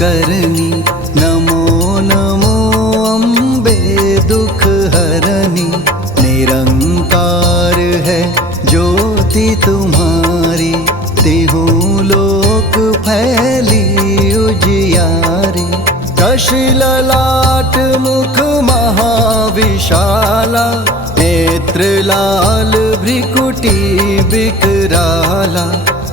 करनी। नमो नमो अम्बे दुख हरनी। निरंकार है ज्योति तुम्हारी, तिहु लोक फैली उजियारी। कशिल लाट मुख महाविशाला, नेत्र लाल भ्रिकुटी विकराला।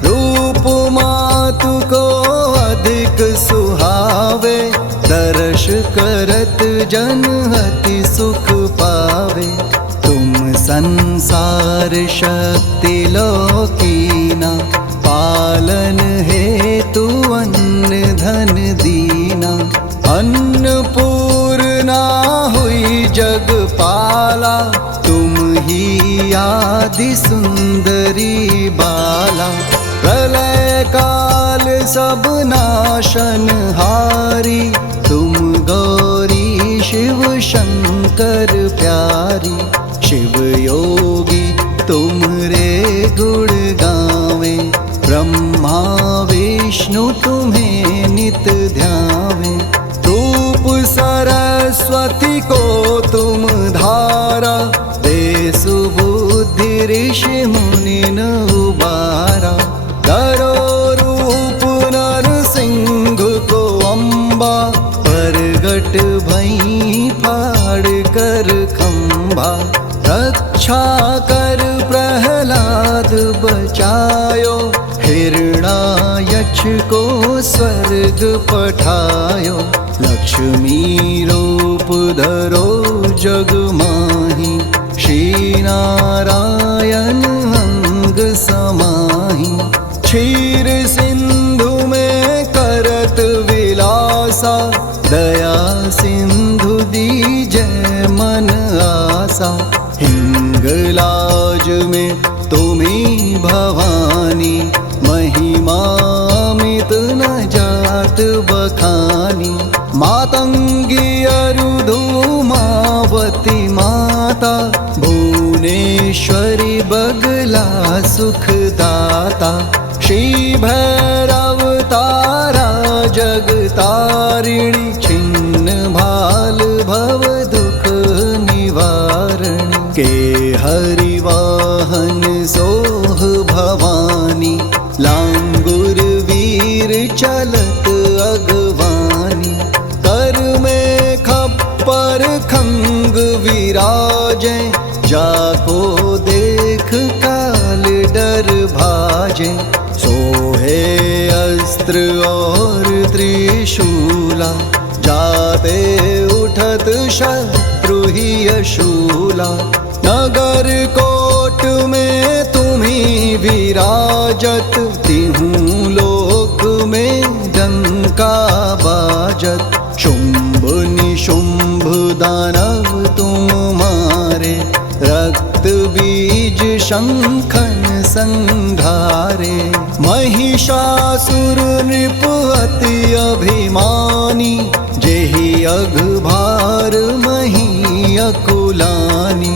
रूप मातु को अधिक सुहावे, दर्श करत जन अति सुख पावे। तुम संसार शक्ति लोकीना, पालन हेतु अन्न धन दीना। अन्नपूर्णा हुई जगपाला, तुम ही आदि सुंदरी बाला। प्रलय काल सब नाशनहारी, तुम गौरी शिव शंकर प्यारी। शिव योगी तुमरे गुण गावे, ब्रह्मा विष्णु तुम्हें नित ध्यावे। रूप सरस्वती को तुम धारा, दे सुबुद्धि ऋषि मुनि न उबारा। करो रूप नरसिंह को अम्बा, प्रगट भई फाड़ कर खंभा। रक्षा कर प्रहलाद बचायो, हिरण्यायक्ष को स्वर्ग पठायो। लक्ष्मी रूप धरो जग माही, श्री नारायण अंग समाही। क्षीर सिंधु में करत विलासा, दया सिंधु दीजै मन आसा। हिंगलाज में तुम्ही भवानी, महिमा मित न जात बखानी। मातंगी अरुधुमावती माता, भुवनेश्वरी बगला सुखदाता। श्री भैरव तारा जगतारिणी, छिन्न भाल भव दुख निवारणी। के हरिवाहन सोह भवानी, लांगुर वीर चलत अगवानी। कर में खप्पर खंग विराजे, जाको देख काल डर भाजे। सोहे अस्त्र और त्रिशूला, जाते उठत शत्रु ही अशूला। नगर कोट में तुम्ही विराजत, तिहु लोक में डंका बाजत। शुंभ निशुंभ दानव तुम मारे, रक्त बीज शंखन संघारे। महिषासुर नृप अति अभिमानी, जेहि अघभार मही अकुलानी।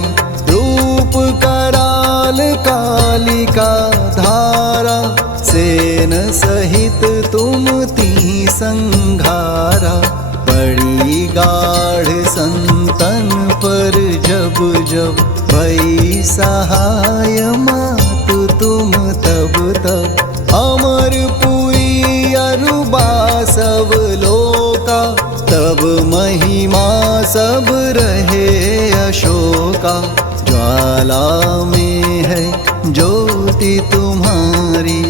रूप कराल कालिका धारा, सेन सहित तुम ती संघारा। बड़ी गाढ़ संतन पर जब जब, भई सहाय मातु तुम तब तब। अमरपुरी अरुबा सब लोका, तब महिमा सब रहे अशोका। ज्वाला में है ज्योति तुम्हारी,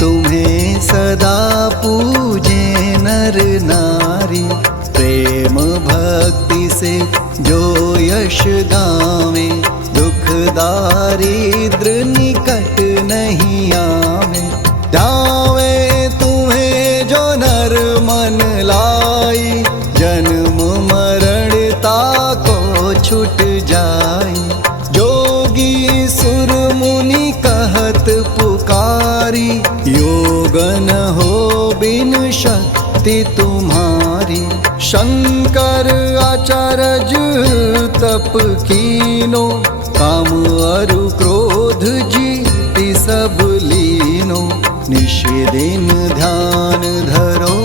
तुम्हें सदा पूजे नर नारी। प्रेम भक्ति से जो यश गावे, दुख दारिद्र निकट नहीं आवे। जावे तुम्हें जो नर मन लाई, जन्म मरणता को छूट जाए। जोगी सुर मुनि कहत पुकारी, योग न हो बिन शक्ति तुम्हारी। शंकर आचार्य तप कीनो, काम अरु क्रोध जीति सब लीनो। निश दिन ध्यान धरो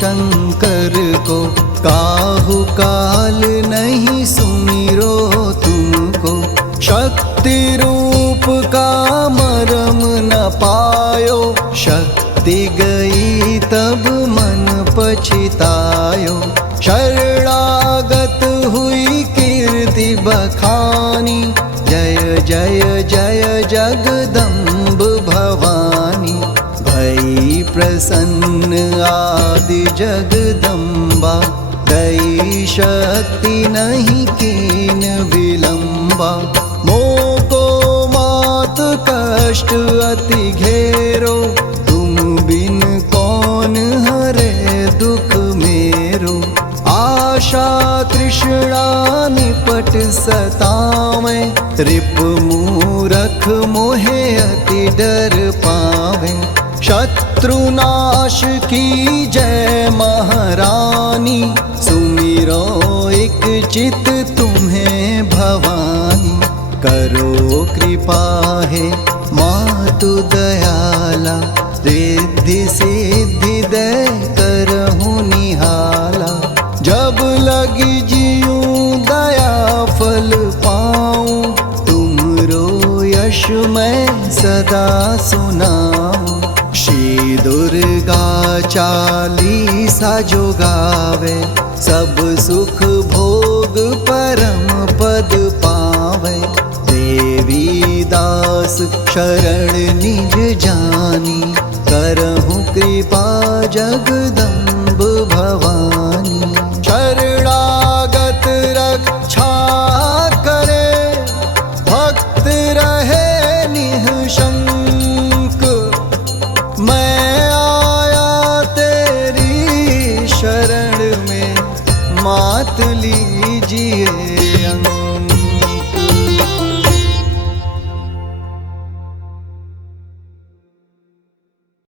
शंकर को, काहू काल नहीं सुमिरो तुमको। शक्ति रूप का मरम न पायो, शक्ति गई तब मन पछतायो। शरणागत हुई कीर्ति बखानी, जय जय जय जगदम्ब भवानी। भई प्रसन्न आदि जगदम्बा, दई शक्ति नहीं कीन विलंबा। मोको मात कष्ट अति घेरो, तुम बिन कौन हरे दुख मेरो। आशा तृष्णा निपट सतावे, रिप मूरख मोहे अति डर पावे। शत्रुनाश की जय महारानी, सुमिरो एक चित तुम्हें भवानी। करो कृपा है मातु दयाला, रिद्धि सिद्धि दे करहु निहाला। जब लगी जीऊँ दया फल पाऊँ, तुमरो यश मैं सदा सुनाऊँ। श्री दुर्गा चालीसा जो गावे, सब सुख भोग परम पद पावे। देवी दास शरण निज जानी, करहु कृपा जगदम्ब भवानी। शरणागत रक्षा करे, भक्त रहे निःशंक। मैं आया तेरी शरण में, मात लीजिए अंक।